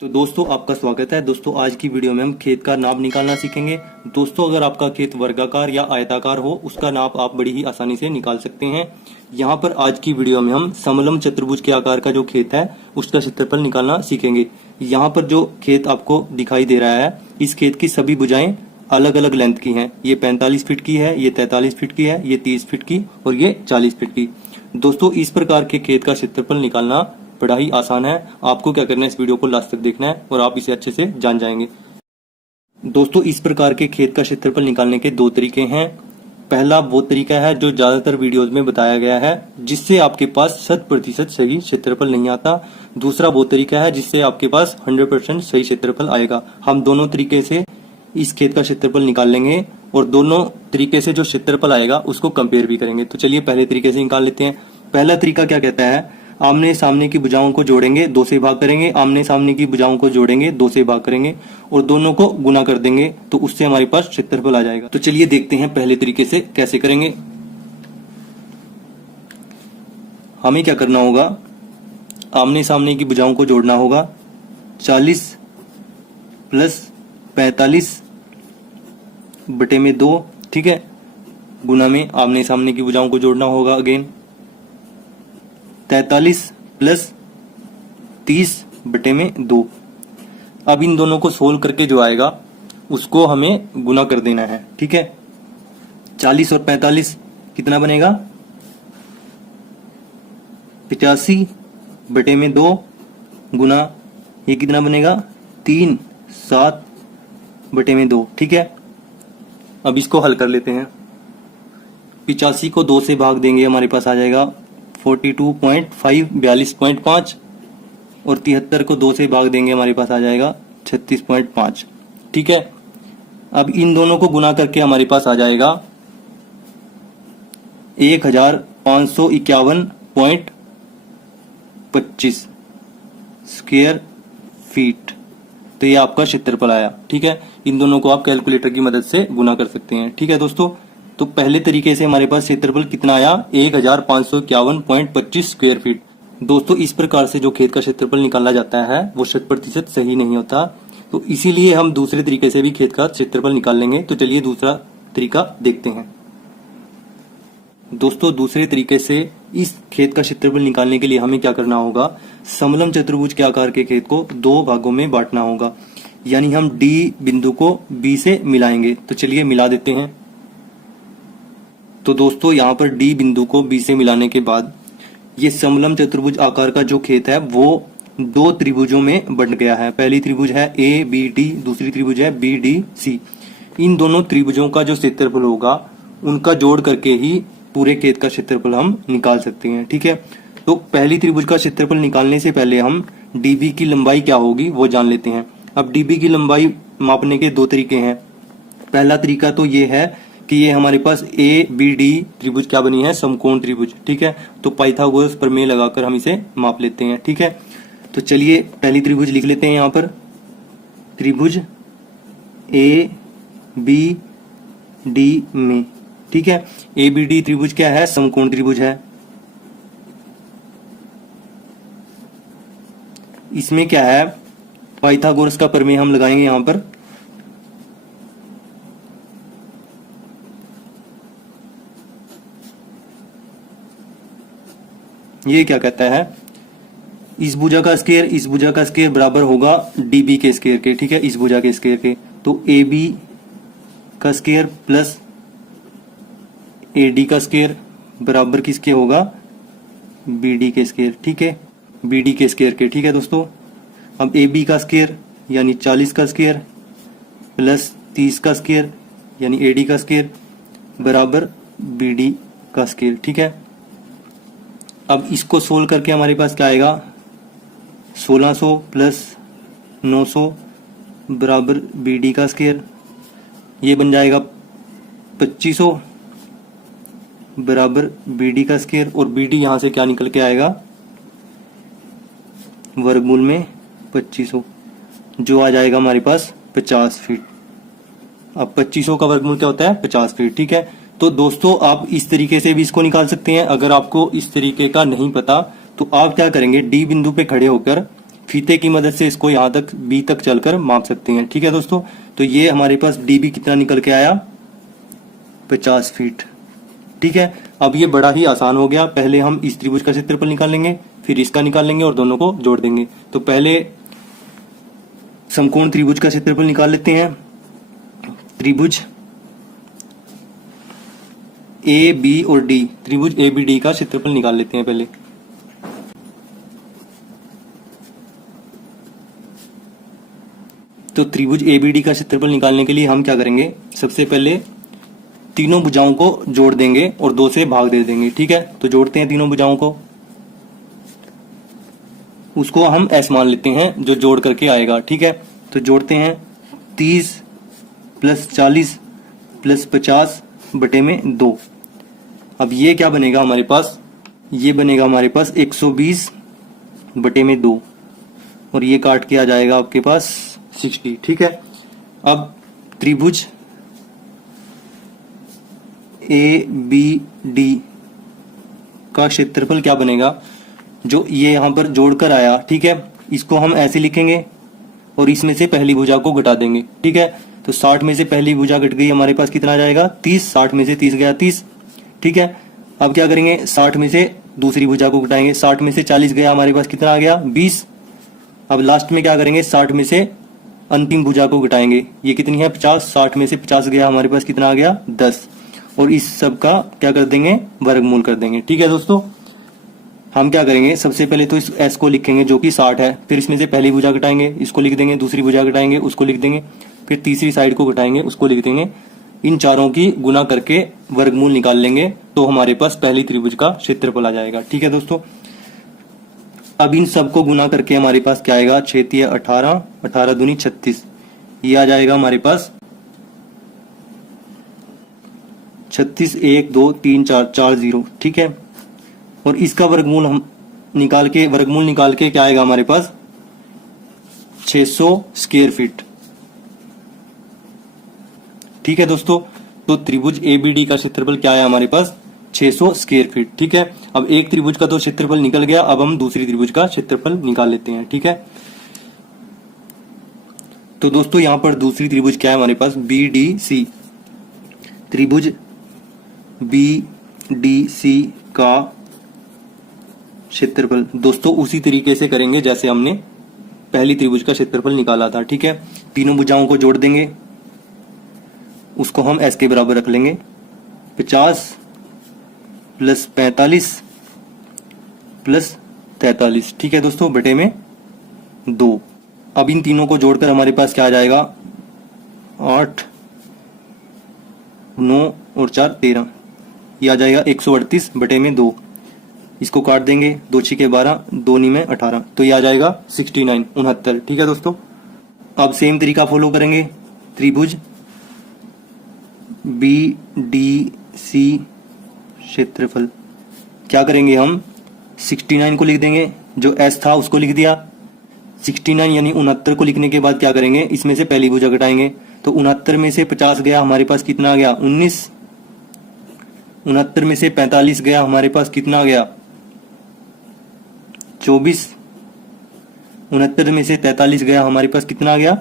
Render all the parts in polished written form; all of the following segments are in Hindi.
तो दोस्तों आपका स्वागत है। दोस्तों आज की वीडियो में हम खेत का नाप निकालना सीखेंगे। दोस्तों अगर आपका खेत वर्गाकार या आयताकार हो उसका नाप आप बड़ी ही आसानी से निकाल सकते हैं। यहाँ पर आज की वीडियो में हम समलम चतुर्भुज के आकार का जो खेत है उसका क्षेत्रफल निकालना सीखेंगे। यहाँ पर जो खेत आपको दिखाई दे रहा है इस खेत की सभी भुजाएं अलग अलग लेंथ की हैं। ये 45 फीट की है, ये 43 फीट की है, ये 30 फीट की और ये 40 फीट की। दोस्तों इस प्रकार के खेत का क्षेत्रफल निकालना बड़ा ही आसान है। आपको क्या करना है, इस वीडियो को लास्ट तक देखना है और आप इसे अच्छे से जान जाएंगे। दोस्तों इस प्रकार के खेत का क्षेत्रफल निकालने के दो तरीके हैं। पहला वो तरीका है जो ज्यादातर वीडियोस में बताया गया है, जिससे आपके पास 100% सही क्षेत्रफल नहीं आता। दूसरा वो तरीका है जिससे आपके पास 100% सही क्षेत्रफल आएगा। हम दोनों तरीके से इस खेत का क्षेत्रफल निकाल लेंगे और दोनों तरीके से जो क्षेत्रफल आएगा उसको कंपेयर भी करेंगे। तो चलिए पहले तरीके से निकाल लेते हैं। पहला तरीका क्या कहता है, आमने सामने की भुजाओं को जोड़ेंगे, 2 से भाग करेंगे, आमने सामने की भुजाओं को जोड़ेंगे, 2 से भाग करेंगे और दोनों को गुना कर देंगे तो उससे हमारे पास क्षेत्रफल आ जाएगा। तो चलिए देखते हैं पहले तरीके से कैसे करेंगे। हमें क्या करना होगा, आमने सामने की भुजाओं को जोड़ना होगा। 40 प्लस 45 बटे में 2, ठीक है, गुना में आमने सामने की भुजाओं को जोड़ना होगा अगेन 43 प्लस 30 बटे में 2। अब इन दोनों को सोल्व करके जो आएगा उसको हमें गुना कर देना है, ठीक है। 40 और 45 कितना बनेगा, 85 बटे में 2 गुना ये कितना बनेगा 3, 7 बटे में 2, ठीक है। अब इसको हल कर लेते हैं। 85 को 2 से भाग देंगे, हमारे पास आ जाएगा 42.5 42.5 और 73 को 2 से भाग देंगे, हमारे पास आ जाएगा 36.5, ठीक है। अब इन दोनों को गुना करके हमारे पास आ जाएगा 1551.25 स्क्वायर फीट। तो ये आपका क्षेत्रफल आया, ठीक है। इन दोनों को आप कैलकुलेटर की मदद से गुना कर सकते हैं, ठीक है दोस्तों। तो पहले तरीके से हमारे पास क्षेत्रफल कितना आया, 1551.25 स्क्वायर फीट। दोस्तों इस प्रकार से जो खेत का क्षेत्रफल निकाला जाता है वो 100% सही नहीं होता, तो इसीलिए हम दूसरे तरीके से भी खेत का क्षेत्रफल निकाल लेंगे। तो चलिए दूसरा तरीका देखते हैं। दोस्तों दूसरे तरीके से इस खेत का क्षेत्रफल निकालने के लिए हमें क्या करना होगा, समलम चतुर्भुज के आकार के खेत को 2 भागों में बांटना होगा, यानी हम डी बिंदु को बी से मिलाएंगे। तो चलिए मिला देते हैं। तो दोस्तों यहाँ पर डी बिंदु को बी से मिलाने के बाद ये समलम चतुर्भुज आकार का जो खेत है वो 2 त्रिभुजों में बंट गया है। पहली त्रिभुज है ए बी डी, दूसरी त्रिभुज है बी डी सी। इन दोनों त्रिभुजों का जो क्षेत्रफल होगा उनका जोड़ करके ही पूरे खेत का क्षेत्रफल हम निकाल सकते हैं, ठीक है। तो पहली त्रिभुज का क्षेत्रफल निकालने से पहले हम डीबी की लंबाई क्या होगी वो जान लेते हैं। अब डीबी की लंबाई मापने के 2 तरीके हैं। पहला तरीका तो ये है कि ये हमारे पास ए बी डी त्रिभुज क्या बनी है, समकोण त्रिभुज, ठीक है। तो पाइथागोरस प्रमेय लगाकर हम इसे माप लेते हैं, ठीक है। तो चलिए पहली त्रिभुज लिख लेते हैं यहाँ पर, त्रिभुज ए बी डी में, ठीक है। ए बी डी त्रिभुज क्या है, समकोण त्रिभुज है। इसमें क्या है, पाइथागोरस का प्रमेय हम लगाएंगे यहाँ पर। ये क्या कहता है, इस भुजा का स्क्वायर इस भुजा का स्क्वायर बराबर होगा डीबी के स्क्वायर के, ठीक है, इस भुजा के स्क्वायर के। तो ए बी का स्क्वायर प्लस ए डी का स्क्वायर बराबर किसके होगा, बी डी के स्क्वायर, ठीक है, बी डी के स्क्वायर के, ठीक है दोस्तों। अब ए बी का स्क्वायर यानी 40 का स्क्वायर प्लस 30 का स्क्वायर यानी ए डी का स्क्वायर बराबर बी डी का स्क्वायर, ठीक है। अब इसको सोल्व करके हमारे पास क्या आएगा, 1600 प्लस 900 बराबर बी डी का स्क्वायर, ये बन जाएगा 2500 बराबर बी डी का स्क्वायर और बी डी यहाँ से क्या निकल के आएगा, वर्गमूल में 2500, जो आ जाएगा हमारे पास 50 फीट। अब 2500 का वर्गमूल क्या होता है, 50 फीट, ठीक है। तो दोस्तों आप इस तरीके से भी इसको निकाल सकते हैं। अगर आपको इस तरीके का नहीं पता तो आप क्या करेंगे, डी बिंदु पे खड़े होकर फीते की मदद से इसको यहाँ तक बी तक चलकर माप सकते हैं। ठीक है दोस्तों, तो ये हमारे पास डीबी कितना निकल के आया, 50 फीट। ठीक है, अब ये बड़ा ही आसान हो गया। पहले हम इस त्रिभुज का क्षेत्रफल निकालेंगे, फिर इसका निकालेंगे और दोनों को जोड़ देंगे। तो पहले समकोण त्रिभुज का क्षेत्रफल निकाल लेते हैं। त्रिभुज ए बी और डी, त्रिभुज ए बी डी का क्षेत्रफल निकाल लेते हैं पहले। तो त्रिभुज ए बी डी का क्षेत्रफल निकालने के लिए हम क्या करेंगे, सबसे पहले तीनों भुजाओं को जोड़ देंगे और 2 से भाग दे देंगे। ठीक है, तो जोड़ते हैं तीनों भुजाओं को, उसको हम एस मान लेते हैं जो जोड़ करके आएगा। ठीक है, तो जोड़ते हैं 30 प्लस 40 प्लस 50 बटे में 2। अब ये क्या बनेगा हमारे पास, ये बनेगा हमारे पास 120 बटे में 2 और ये काट के आ जाएगा आपके पास 60। ठीक है, अब त्रिभुज ए बी डी का क्षेत्रफल क्या बनेगा, जो ये यहां पर जोड़कर आया। ठीक है, इसको हम ऐसे लिखेंगे और इसमें से पहली भुजा को घटा देंगे। ठीक है, तो 60 में से पहली भुजा घट गई, हमारे पास कितना आ जाएगा 30। 60 में से 30 गया 30। ठीक है, अब क्या करेंगे, 60 में से दूसरी भुजा को घटाएंगे। 60 में से 40 गया, हमारे पास कितना आ गया 20। अब लास्ट में क्या करेंगे, 60 में से अंतिम भुजा को घटाएंगे, ये कितनी है 50। 60 में से 50 गया, हमारे पास कितना आ गया 10। और इस सब का क्या कर देंगे, वर्गमूल कर देंगे। ठीक है दोस्तों, हम क्या करेंगे, सबसे पहले तो इस s को लिखेंगे जो कि 60 है, फिर इसमें से पहली भुजा घटाएंगे, इसको लिख देंगे, दूसरी भुजा घटाएंगे, उसको लिख देंगे, फिर तीसरी साइड को घटाएंगे, उसको लिख देंगे। इन चारों की गुना करके वर्गमूल निकाल लेंगे तो हमारे पास पहली त्रिभुज का क्षेत्रफल आ जाएगा। ठीक है दोस्तों, अब इन सबको गुना करके हमारे पास क्या आएगा, 6 × 18, 18 दूनी 36, ये आ जाएगा हमारे पास 36, 1 2 3 4 4 0। ठीक है, और इसका वर्गमूल हम निकाल के क्या आएगा हमारे पास 600 स्क्वायर फीट। ठीक है दोस्तों, तो त्रिभुज एबीडी का क्षेत्रफल क्या है हमारे पास 600 स्क्वायर फीट। ठीक है, अब एक त्रिभुज का तो क्षेत्रफल निकल गया, अब हम दूसरी त्रिभुज का क्षेत्रफल निकाल लेते हैं। ठीक है, तो दोस्तों यहां पर दूसरी त्रिभुज क्या है हमारे पास BDC। त्रिभुज BDC का क्षेत्रफल दोस्तों उसी तरीके से करेंगे जैसे हमने पहली त्रिभुज का क्षेत्रफल निकाला था। ठीक है, तीनों भुजाओं को जोड़ देंगे, उसको हम s के बराबर रख लेंगे, 50 प्लस 45 प्लस 43। ठीक है दोस्तों, बटे में 2। अब इन तीनों को जोड़कर हमारे पास क्या आ जाएगा, 8 9 और 4 13, ये आ जाएगा 138 बटे में 2। इसको काट देंगे, 2 × 12, 2 × 9 में 18, तो ये आ जाएगा 69 69। ठीक है दोस्तों, अब सेम तरीका फॉलो करेंगे। त्रिभुज BDC क्षेत्रफल क्या करेंगे, हम 69 को लिख देंगे, जो S था उसको लिख दिया, 69 यानी 69 को लिखने के बाद क्या करेंगे, इसमें से पहली भुजा घटाएंगे, तो 69 में से 50 गया, हमारे पास कितना आ गया 19। 69 में से 45 गया, हमारे पास कितना आ गया 24। 69 में से 43 गया, हमारे पास कितना आ गया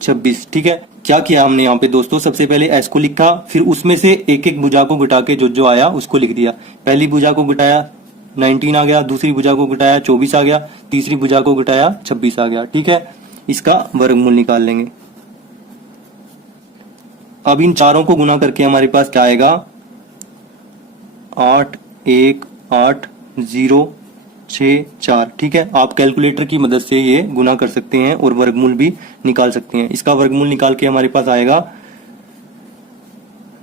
26। ठीक है, क्या किया हमने यहाँ पे दोस्तों, सबसे पहले s को लिखा, फिर उसमें से एक एक भुजा को घटा के जो जो आया उसको लिख दिया। पहली भुजा को घटाया 19 आ गया, दूसरी भुजा को घटाया 24 आ गया, तीसरी भुजा को घटाया 26 आ गया। ठीक है, इसका वर्गमूल निकाल लेंगे। अब इन चारों को गुना करके हमारे पास क्या आएगा, 8 1 8 0 6 4। ठीक है, आप कैलकुलेटर की मदद से ये गुना कर सकते हैं और वर्गमूल भी निकाल सकते हैं। इसका वर्गमूल निकाल के हमारे पास आएगा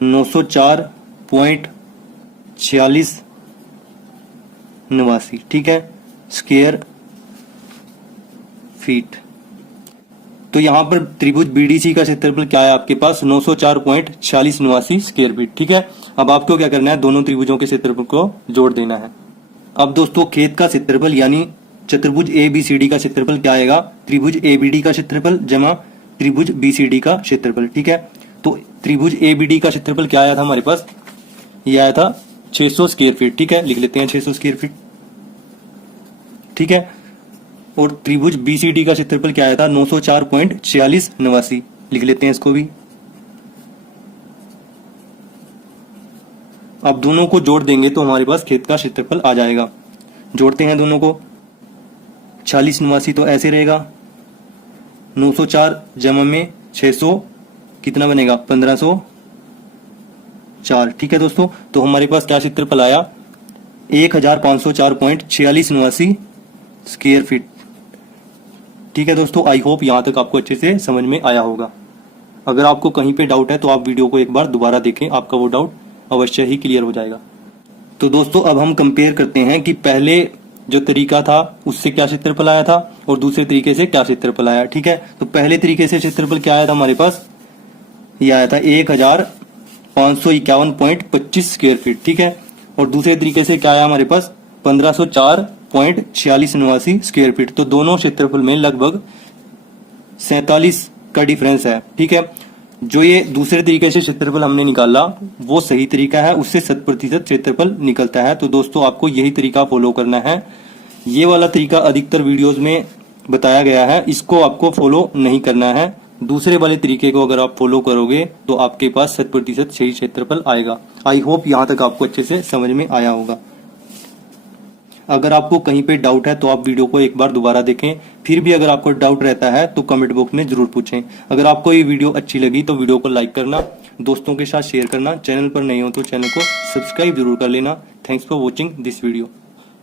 904.4689। ठीक है, स्क्वायर फीट। तो यहां पर त्रिभुज BDC का क्षेत्रफल क्या है आपके पास 904.4689 स्क्वायर फीट। ठीक है, अब आपको क्या करना है, दोनों त्रिभुजों के क्षेत्रफल को जोड़ देना है। अब दोस्तों खेत का क्षेत्रफल यानी चतुर्भुज ABCD का क्षेत्रफल क्या आएगा, त्रिभुज ABD का क्षेत्रफल जमा त्रिभुज BCD का क्षेत्रफल। ठीक है, तो त्रिभुज ABD का क्षेत्रफल क्या आया था हमारे पास, ये आया था 600 स्क्वायर फीट। ठीक है, लिख लेते हैं 600 स्क्वायर फीट। ठीक है, और त्रिभुज BCD का क्षेत्रफल क्या आया था 904.4689। लिख लेते हैं इसको भी। अब दोनों को जोड़ देंगे तो हमारे पास खेत का क्षेत्रफल आ जाएगा। जोड़ते हैं दोनों को। 4689 तो ऐसे रहेगा, 904 जमा में 600 कितना बनेगा 1504। ठीक है दोस्तों, तो हमारे पास क्या क्षेत्रफल आया 1504.4689 स्क्वायर फीट। ठीक है दोस्तों, आई होप यहाँ तक आपको अच्छे से समझ में आया होगा। अगर आपको कहीं पे डाउट है तो आप वीडियो को एक बार दोबारा देखें, आपका वो डाउट अवश्य ही क्लियर हो जाएगा। तो दोस्तों अब हम कंपेयर करते हैं कि पहले जो तरीका था उससे क्या क्षेत्रफल आया था और दूसरे तरीके से क्या क्षेत्रफल आया। ठीक है, तो पहले तरीके से क्षेत्रफल क्या आया था हमारे पास, ये आया था 1551.25 स्क्वायर फीट। ठीक है, और दूसरे तरीके से क्या आया हमारे पास 1504.4689 स्क्वायर फीट। तो दोनों क्षेत्रफल में लगभग 47 का डिफरेंस है। ठीक है, जो ये दूसरे तरीके से क्षेत्रफल हमने निकाला वो सही तरीका है, उससे 100% क्षेत्रफल निकलता है। तो दोस्तों आपको यही तरीका फॉलो करना है। ये वाला तरीका अधिकतर वीडियोस में बताया गया है, इसको आपको फॉलो नहीं करना है। दूसरे वाले तरीके को अगर आप फॉलो करोगे तो आपके पास 100% सही क्षेत्रफल आएगा। आई होप यहाँ तक आपको अच्छे से समझ में आया होगा। अगर आपको कहीं पे डाउट है तो आप वीडियो को एक बार दोबारा देखें। फिर भी अगर आपको डाउट रहता है तो कमेंट बॉक्स में जरूर पूछें। अगर आपको ये वीडियो अच्छी लगी तो वीडियो को लाइक करना, दोस्तों के साथ शेयर करना, चैनल पर नए हो तो चैनल को सब्सक्राइब जरूर कर लेना। Thanks for watching this video.